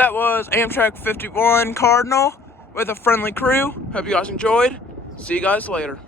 that was Amtrak 51 Cardinal with a friendly crew. Hope you guys enjoyed. See you guys later.